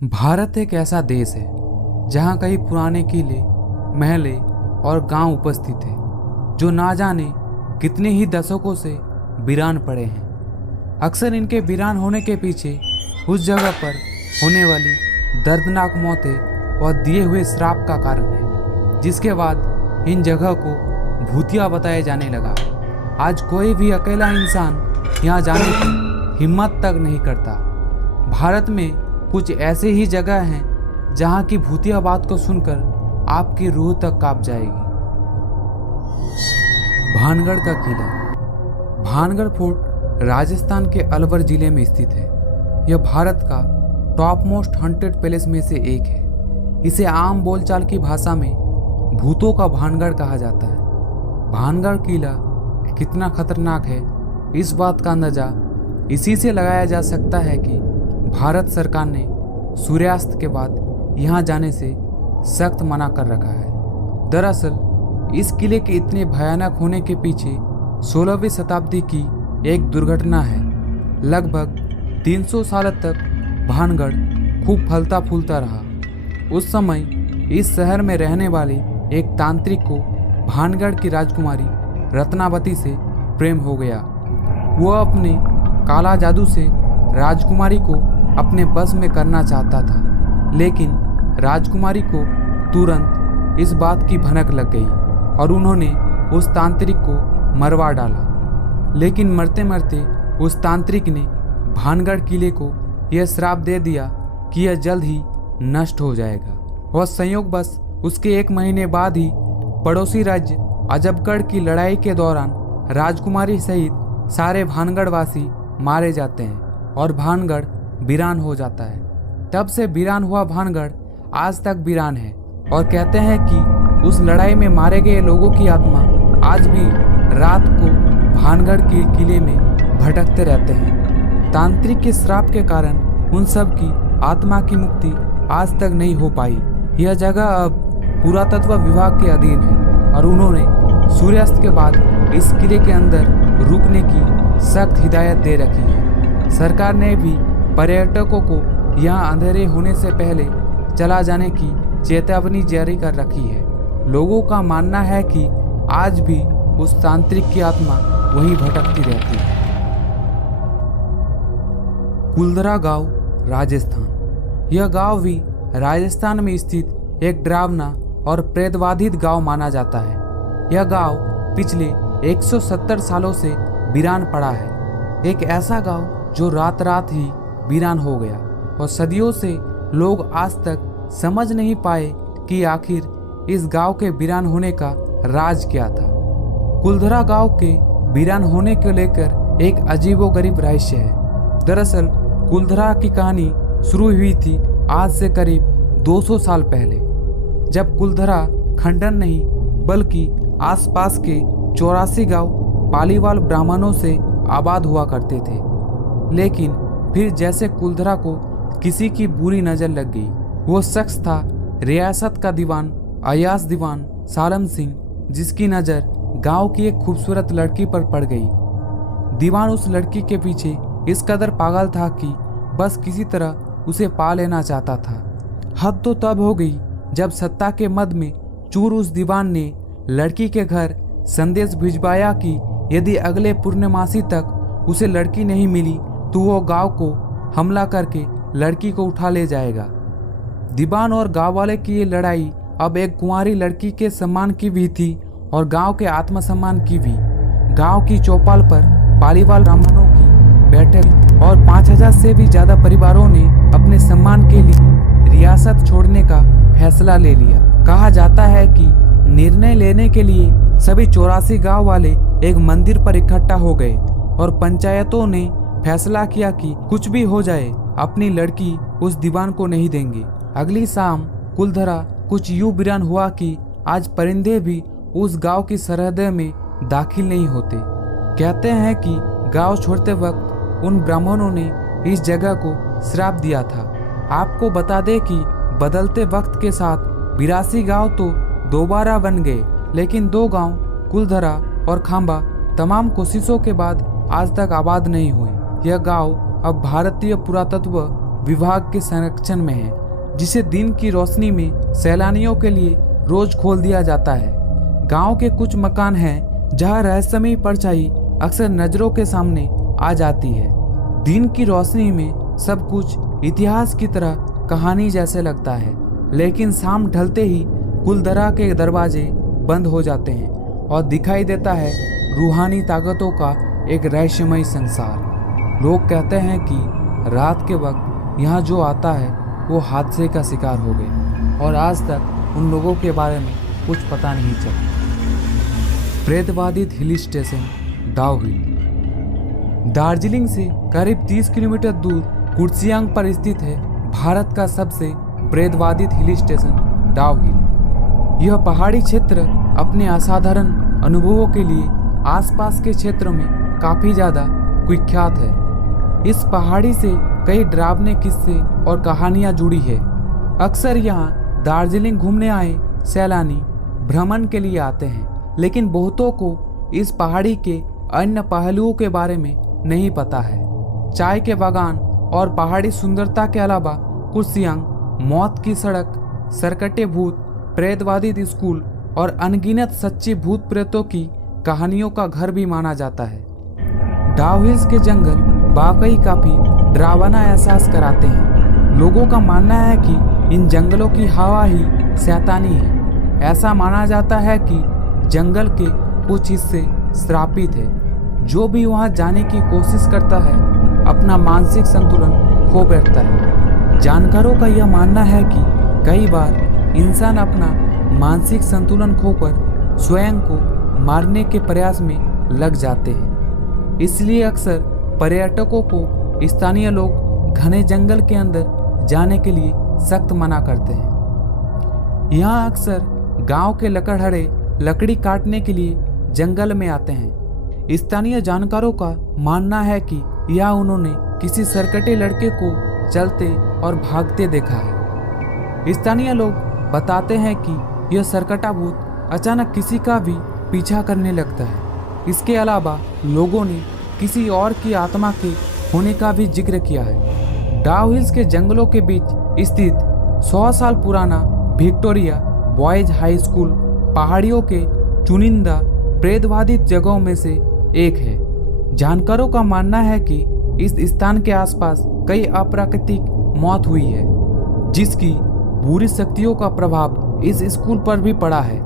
भारत एक ऐसा देश है जहाँ कई पुराने किले, महले और गांव उपस्थित हैं जो ना जाने कितने ही दशकों से वीरान पड़े हैं। अक्सर इनके वीरान होने के पीछे उस जगह पर होने वाली दर्दनाक मौतें और दिए हुए श्राप का कारण है, जिसके बाद इन जगह को भूतिया बताया जाने लगा। आज कोई भी अकेला इंसान यहाँ जाने की हिम्मत तक नहीं करता। भारत में कुछ ऐसे ही जगह हैं जहाँ की भूतिया बात को सुनकर आपकी रूह तक कांप जाएगी। भानगढ़ का किला। भानगढ़ फोर्ट राजस्थान के अलवर जिले में स्थित है। यह भारत का टॉप मोस्ट हंटेड पैलेस में से एक है। इसे आम बोलचाल की भाषा में भूतों का भानगढ़ कहा जाता है। भानगढ़ किला कितना खतरनाक है, इस बात का अंदाजा इसी से लगाया जा सकता है कि भारत सरकार ने सूर्यास्त के बाद यहाँ जाने से सख्त मना कर रखा है। दरअसल इस किले के इतने भयानक होने के पीछे 16वीं शताब्दी की एक दुर्घटना है। लगभग 300 साल तक भानगढ़ खूब फलता फूलता रहा। उस समय इस शहर में रहने वाले एक तांत्रिक को भानगढ़ की राजकुमारी रत्नावती से प्रेम हो गया। वह अपने काला जादू से राजकुमारी को अपने बस में करना चाहता था, लेकिन राजकुमारी को तुरंत इस बात की भनक लग गई और उन्होंने उस तांत्रिक को मरवा डाला। लेकिन मरते मरते उस तांत्रिक ने भानगढ़ किले को यह श्राप दे दिया कि यह जल्द ही नष्ट हो जाएगा। और संयोगवश उसके 1 महीने बाद ही पड़ोसी राज्य अजबगढ़ की लड़ाई के दौरान राजकुमारी सहित सारे भानगढ़ वासी मारे जाते हैं और भानगढ़ वीरान हो जाता है। तब से वीरान हुआ भानगढ़ आज तक वीरान है और कहते हैं कि उस लड़ाई में मारे गए लोगों की आत्मा आज भी रात को भानगढ़ के किले में भटकते रहते हैं। तांत्रिक के श्राप के कारण उन सब की आत्मा की मुक्ति आज तक नहीं हो पाई। यह जगह अब पुरातत्व विभाग के अधीन है और उन्होंने सूर्यास्त के बाद इस किले के अंदर रुकने की सख्त हिदायत दे रखी है। सरकार ने भी पर्यटकों को यहाँ अंधेरे होने से पहले चला जाने की चेतावनी जारी कर रखी है। लोगों का मानना है कि आज भी उस तांत्रिक की आत्मा वहीं भटकती रहती है। कुलधरा गांव, राजस्थान। यह गांव भी राजस्थान में स्थित एक डरावना और प्रेतबाधित गांव माना जाता है। यह गांव पिछले 170 सालों से वीरान पड़ा है। एक ऐसा गांव जो रात रात ही वीरान हो गया और सदियों से लोग आज तक समझ नहीं पाए कि आखिर इस गांव के वीरान होने का राज क्या था। कुलधरा गांव के वीरान होने को लेकर एक अजीबोगरीब रहस्य है। दरअसल कुलधरा की कहानी शुरू हुई थी आज से करीब 200 साल पहले, जब कुलधरा खंडन नहीं बल्कि आसपास के 84 गांव पालीवाल ब्राह्मणों से आबाद हुआ करते थे। लेकिन फिर जैसे कुलधरा को किसी की बुरी नजर लग गई। वो शख्स था रियासत का दीवान अयास दीवान सालम सिंह, जिसकी नज़र गांव की एक खूबसूरत लड़की पर पड़ गई। दीवान उस लड़की के पीछे इस कदर पागल था कि बस किसी तरह उसे पा लेना चाहता था। हद तो तब हो गई जब सत्ता के मद में चूर उस दीवान ने लड़की के घर संदेश भिजवाया कि यदि अगले पूर्णमासी तक उसे लड़की नहीं मिली तो वो गांव को हमला करके लड़की को उठा ले जाएगा। दीवान और गांव वाले की ये लड़ाई अब एक कुंवारी लड़की के सम्मान की भी थी और गांव के आत्मसम्मान की भी। गांव की चौपाल पर पालीवाल ब्राह्मणों की बैठक और 5000 से भी ज्यादा परिवारों ने अपने सम्मान के लिए रियासत छोड़ने का फैसला ले लिया। कहा जाता है कि निर्णय लेने के लिए सभी 84 गांव वाले एक मंदिर पर इकट्ठा हो गए और पंचायतों ने फैसला किया कि कुछ भी हो जाए अपनी लड़की उस दीवान को नहीं देंगे। अगली शाम कुलधरा कुछ यूं वीरान हुआ कि आज परिंदे भी उस गांव की सरहदें में दाखिल नहीं होते। कहते हैं कि गांव छोड़ते वक्त उन ब्राह्मणों ने इस जगह को श्राप दिया था। आपको बता दें कि बदलते वक्त के साथ 82 गांव तो दोबारा बन गए, लेकिन 2 गांव कुलधरा और खांबा तमाम कोशिशों के बाद आज तक आबाद नहीं हुए। यह गांव अब भारतीय पुरातत्व विभाग के संरक्षण में है, जिसे दिन की रोशनी में सैलानियों के लिए रोज खोल दिया जाता है। गांव के कुछ मकान हैं जहां रहस्यमयी परछाई अक्सर नजरों के सामने आ जाती है। दिन की रोशनी में सब कुछ इतिहास की तरह कहानी जैसे लगता है, लेकिन शाम ढलते ही कुलदरा के दरवाजे बंद हो जाते हैं और दिखाई देता है रूहानी ताकतों का एक रहस्यमयी संसार। लोग कहते हैं कि रात के वक्त यहाँ जो आता है वो हादसे का शिकार हो गए और आज तक उन लोगों के बारे में कुछ पता नहीं चला। प्रेतबाधित हिल स्टेशन डाउ हिल दार्जिलिंग से करीब 30 किलोमीटर दूर कुर्सियांग पर स्थित है भारत का सबसे प्रेतबाधित हिल स्टेशन डाउ हिल। यह पहाड़ी क्षेत्र अपने असाधारण अनुभवों के लिए आसपास के क्षेत्रों में काफी ज्यादा कुख्यात है। इस पहाड़ी से कई डरावने किस्से और कहानियां जुड़ी है। अक्सर यहाँ दार्जिलिंग घूमने आए सैलानी भ्रमण के लिए आते हैं, लेकिन बहुतों को इस पहाड़ी के अन्य पहलुओं के बारे में नहीं पता है। चाय के बागान और पहाड़ी सुंदरता के अलावा कुर्सियांग मौत की सड़क, सरकटे भूत, प्रेतवादित स्कूल और अनगिनत सच्ची भूत प्रेतों की कहानियों का घर भी माना जाता है। डाउ हिल्स के जंगल वाकई काफी डरावना एहसास कराते हैं। लोगों का मानना है कि इन जंगलों की हवा ही शैतानी है। ऐसा माना जाता है कि जंगल के कुछ हिस्से श्रापित है। जो भी वहां जाने की कोशिश करता है अपना मानसिक संतुलन खो बैठता है। जानकारों का यह मानना है कि कई बार इंसान अपना मानसिक संतुलन खोकर स्वयं को मारने के प्रयास में लग जाते हैं। इसलिए अक्सर पर्यटकों को स्थानीय लोग घने जंगल के अंदर जाने के लिए सख्त मना करते हैं। यहाँ अक्सर गांव के लकड़हरे लकड़ी काटने के लिए जंगल में आते हैं। स्थानीय जानकारों का मानना है कि यह उन्होंने किसी सरकटे लड़के को चलते और भागते देखा है। स्थानीय लोग बताते हैं कि यह सरकटा भूत अचानक किसी का भी पीछा करने लगता है। इसके अलावा लोगों ने किसी और की आत्मा के होने का भी जिक्र किया है। डाउ हिल्स के जंगलों के बीच स्थित 100 साल पुराना विक्टोरिया बॉयज हाई स्कूल पहाड़ियों के चुनिंदा प्रेतबाधित जगहों में से एक है। जानकारों का मानना है कि इस स्थान के आसपास कई अप्राकृतिक मौत हुई है, जिसकी बुरी शक्तियों का प्रभाव इस स्कूल पर भी पड़ा है।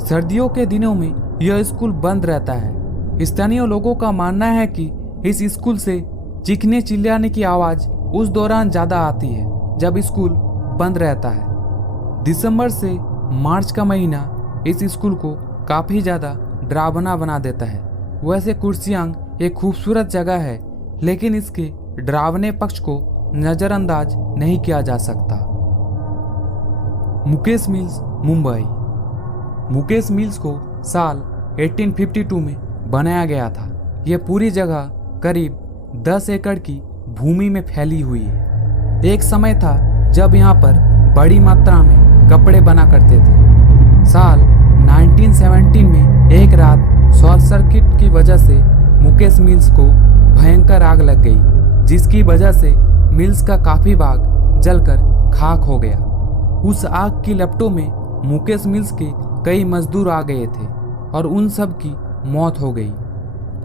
सर्दियों के दिनों में यह स्कूल बंद रहता है। स्थानीय लोगों का मानना है कि इस स्कूल से चीखने चिल्लाने की आवाज उस दौरान ज्यादा आती है जब स्कूल बंद रहता है। दिसंबर से मार्च का महीना इस स्कूल को काफी ज्यादा डरावना बना देता है। वैसे कुर्सियांग एक खूबसूरत जगह है, लेकिन इसके डरावने पक्ष को नजरअंदाज नहीं किया जा सकता। मुकेश मिल्स मुंबई। मुकेश मिल्स को साल 1852 में बनाया गया था। यह पूरी जगह करीब 10 एकड़ की भूमि में फैली हुई है। एक समय था जब यहाँ पर बड़ी मात्रा में कपड़े बना करते थे। साल 1917 में एक रात शॉर्ट सर्किट की वजह से मुकेश मिल्स को भयंकर आग लग गई, जिसकी वजह से मिल्स का काफी भाग जलकर खाक हो गया। उस आग की लपटों में मुकेश मिल्स के कई मजदूर आ गए थे और उन सब की मौत हो गई।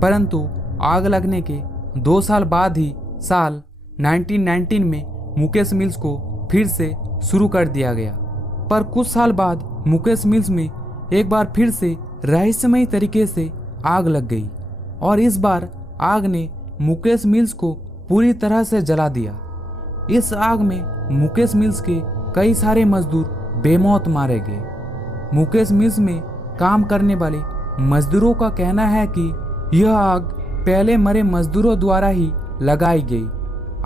परंतु आग लगने के 2 साल बाद ही साल 1919 में मुकेश मिल्स को फिर से शुरू कर दिया गया। पर कुछ साल बाद मुकेश मिल्स में एक बार फिर से रहस्यमयी तरीके से आग लग गई और इस बार आग ने मुकेश मिल्स को पूरी तरह से जला दिया। इस आग में मुकेश मिल्स के कई सारे मजदूर बेमौत मारे गए। मुकेश मिल्स में काम करने वाले मजदूरों का कहना है कि यह आग पहले मरे मजदूरों द्वारा ही लगाई गई।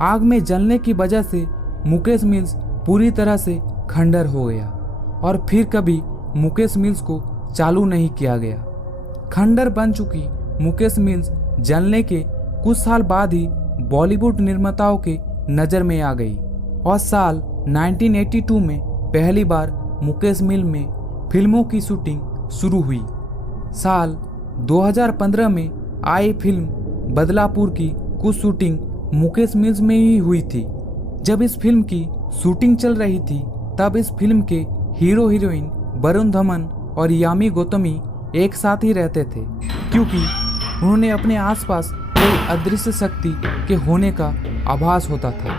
आग में जलने की वजह से मुकेश मिल्स पूरी तरह से खंडर हो गया और फिर कभी मुकेश मिल्स को चालू नहीं किया गया। खंडर बन चुकी मुकेश मिल्स जलने के कुछ साल बाद ही बॉलीवुड निर्माताओं के नज़र में आ गई और साल 1982 में पहली बार मुकेश मिल में फिल्मों की शूटिंग शुरू हुई। साल 2015 में आई फिल्म बदलापुर की कुछ शूटिंग मुकेश मिल्स में ही हुई थी, जब इस फिल्म की शूटिंग चल रही थी तब इस फिल्म के हीरो हीरोइन वरुण धवन और यामी गौतमी एक साथ ही रहते थे, क्योंकि उन्होंने अपने आसपास कोई अदृश्य शक्ति के होने का आभास होता था।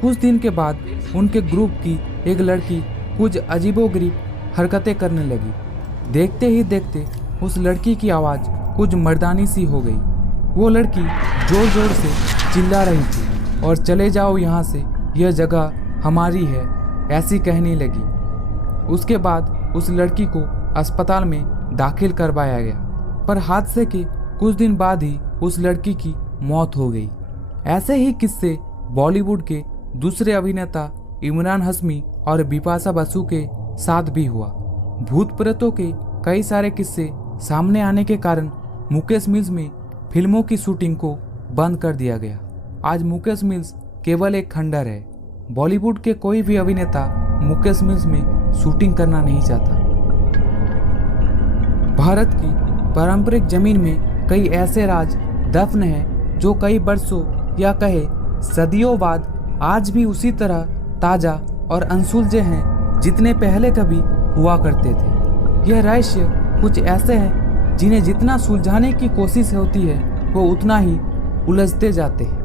कुछ दिन के बाद उनके ग्रुप की एक लड़की कुछ अजीबोगरीब हरकतें करने लगी। देखते ही देखते उस लड़की की आवाज़ कुछ मर्दानी सी हो गई। वो लड़की जोर जोर से चिल्ला रही थी और चले जाओ यहाँ से, यह जगह हमारी है, ऐसी कहने लगी। उसके बाद उस लड़की को अस्पताल में दाखिल करवाया गया, पर हादसे के कुछ दिन बाद ही उस लड़की की मौत हो गई। ऐसे ही किस्से बॉलीवुड के दूसरे अभिनेता इमरान हाशमी और बिपाशा बसु के साथ भी हुआ। भूत प्रेतों के कई सारे किस्से सामने आने के कारण मुकेश मिल्स में फिल्मों की शूटिंग को बंद कर दिया गया। आज मुकेश मिल्स केवल एक खंडर है। बॉलीवुड के कोई भी अभिनेता मुकेश मिल्स में शूटिंग करना नहीं चाहता। भारत की पारंपरिक जमीन में कई ऐसे राज दफन हैं जो कई वर्षों या कहे सदियों बाद आज भी उसी तरह ताजा और अनसुलझे हैं जितने पहले कभी हुआ करते थे। यह रहस्य कुछ ऐसे हैं जिन्हें जितना सुलझाने की कोशिश होती है वो उतना ही उलझते जाते हैं।